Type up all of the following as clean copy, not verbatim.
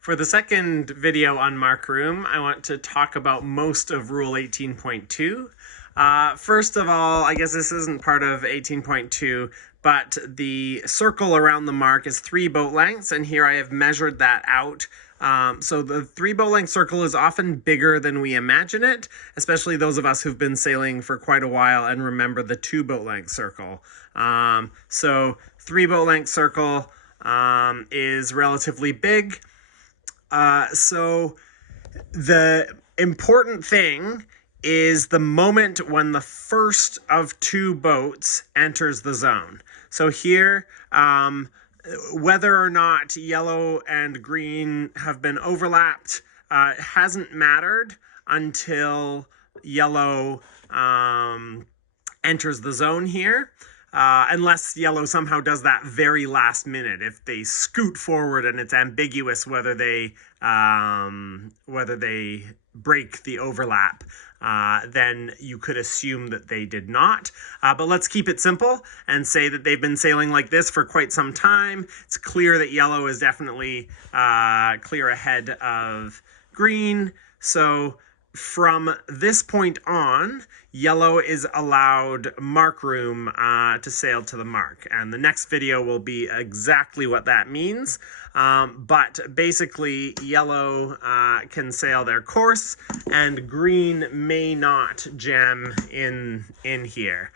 For the second video on Mark Room, I want to talk about most of Rule 18.2. First of all, I guess this isn't part of 18.2, but the circle around the mark is 3 boat lengths, and here I have measured that out. So the 3 boat length circle is often bigger than we imagine it, especially those of us who've been sailing for quite a while and remember the 2 boat length circle. So 3 boat length circle is relatively big. So the important thing is the moment when the first of 2 boats enters the zone. So here, whether or not yellow and green have been overlapped hasn't mattered until yellow enters the zone here. Unless yellow somehow does that very last minute. If they scoot forward and it's ambiguous whether they break the overlap, then you could assume that they did not. But let's keep it simple and say that they've been sailing like this for quite some time. It's clear that yellow is definitely clear ahead of green. So from this point on, yellow is allowed mark room to sail to the mark. And the next video will be exactly what that means. But basically, yellow can sail their course, and green may not jam in here.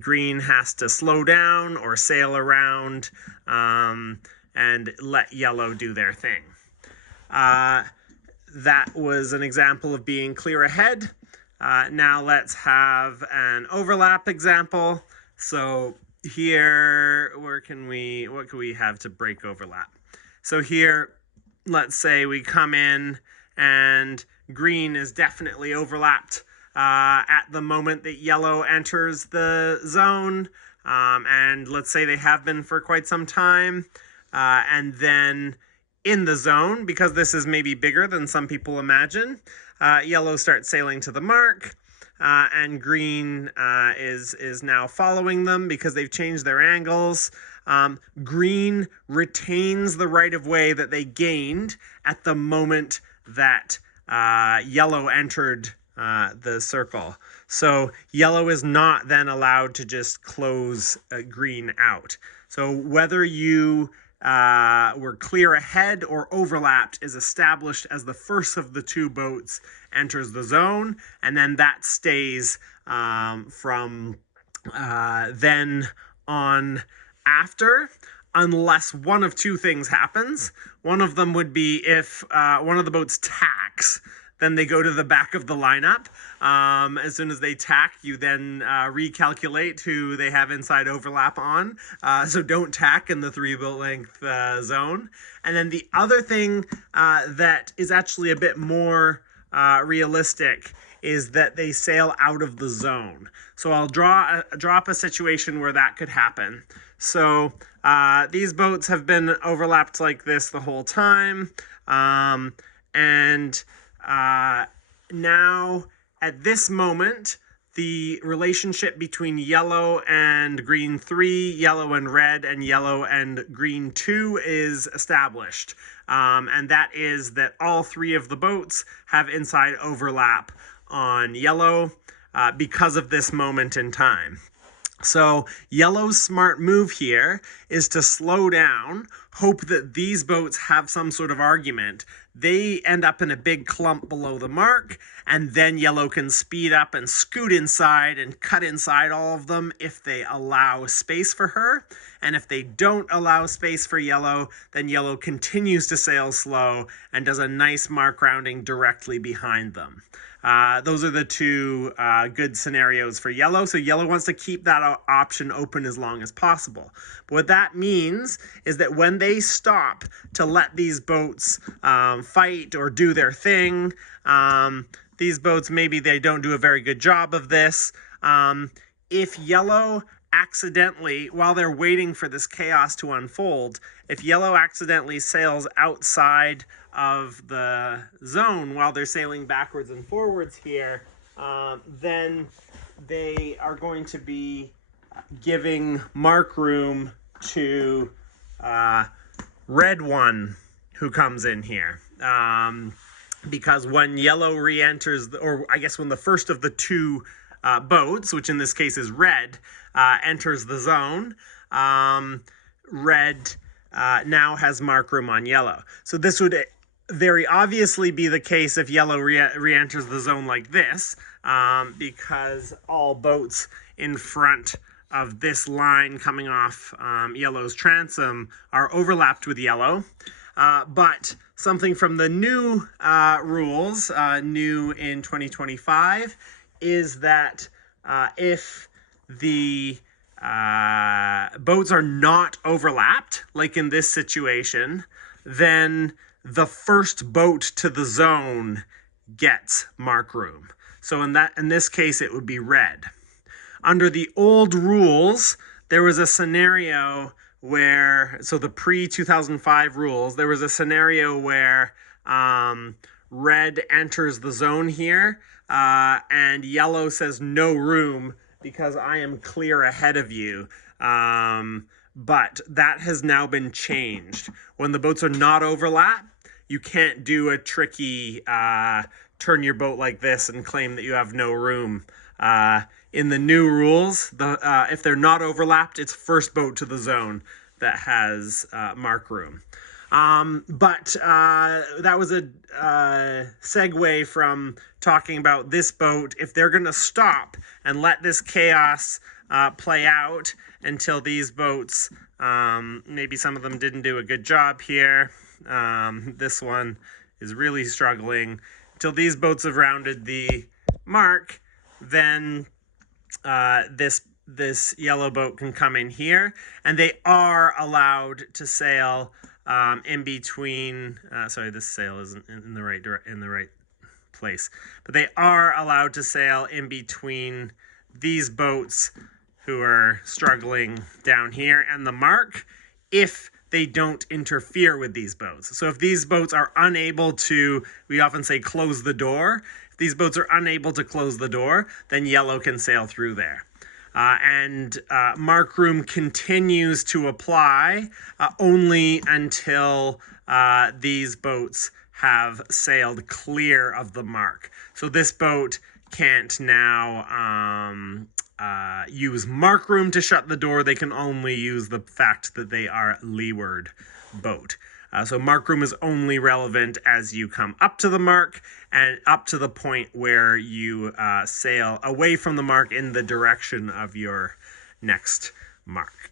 Green has to slow down or sail around and let yellow do their thing. That was an example of being clear ahead. Now let's have an overlap example. So here, what can we have to break overlap? So here, let's say we come in and green is definitely overlapped at the moment that yellow enters the zone. And let's say they have been for quite some time. And then in the zone, because this is maybe bigger than some people imagine, yellow starts sailing to the mark, and green is now following them because they've changed their angles. Green retains the right of way that they gained at the moment that yellow entered the circle. So yellow is not then allowed to just close green out. So whether you were clear ahead or overlapped is established as the first of the 2 boats enters the zone, and then that stays from then on after, unless one of 2 things happens. One of them would be if one of the boats tacks, then they go to the back of the lineup. As soon as they tack, you then recalculate who they have inside overlap on. So don't tack in the 3 boat length zone. And then the other thing that is actually a bit more realistic is that they sail out of the zone. So I'll drop a situation where that could happen. So these boats have been overlapped like this the whole time. Now, at this moment, the relationship between yellow and green 3, yellow and red, and yellow and green 2 is established. And that is that all 3 of the boats have inside overlap on yellow because of this moment in time. So yellow's smart move here is to slow down, hope that these boats have some sort of argument. They end up in a big clump below the mark, and then yellow can speed up and scoot inside and cut inside all of them if they allow space for her. And if they don't allow space for yellow, then yellow continues to sail slow and does a nice mark rounding directly behind them. Those are the 2 good scenarios for yellow. So yellow wants to keep that option open as long as possible. But what that means is that when they stop to let these boats fight or do their thing, these boats, maybe they don't do a very good job of this. If yellow accidentally, while they're waiting for this chaos to unfold, if yellow accidentally sails outside of the zone while they're sailing backwards and forwards here, then they are going to be giving mark room to red 1 who comes in here. Because when yellow re-enters, or I guess when the first of the two boats, which in this case is red, enters the zone, red now has mark room on yellow. So this would very obviously be the case if yellow re-enters the zone like this, because all boats in front of this line coming off yellow's transom are overlapped with yellow. But something from the new rules, new in 2025, is that if the boats are not overlapped, like in this situation, then the first boat to the zone gets mark room. So in this case, it would be red. Under the old rules, there was a scenario where, so the pre-2005 rules, there was a scenario where red enters the zone here, and yellow says no room because I am clear ahead of you. But that has now been changed. When the boats are not overlapped, you can't do a tricky turn your boat like this and claim that you have no room. In the new rules, if they're not overlapped, it's first boat to the zone that has mark room. But that was a segue from talking about this boat. If they're going to stop and let this chaos play out until these boats, maybe some of them didn't do a good job here. This one is really struggling. Until these boats have rounded the mark, then this yellow boat can come in here, and they are allowed to sail in between. Sorry, this sail isn't in the right place, but they are allowed to sail in between these boats who are struggling down here and the mark, if they don't interfere with these boats. So if these boats are unable to, we often say close the door. If these boats are unable to close the door, then yellow can sail through there. And mark room continues to apply only until these boats have sailed clear of the mark. So this boat can't now use mark room to shut the door. They can only use the fact that they are leeward boat. So mark room is only relevant as you come up to the mark and up to the point where you sail away from the mark in the direction of your next mark.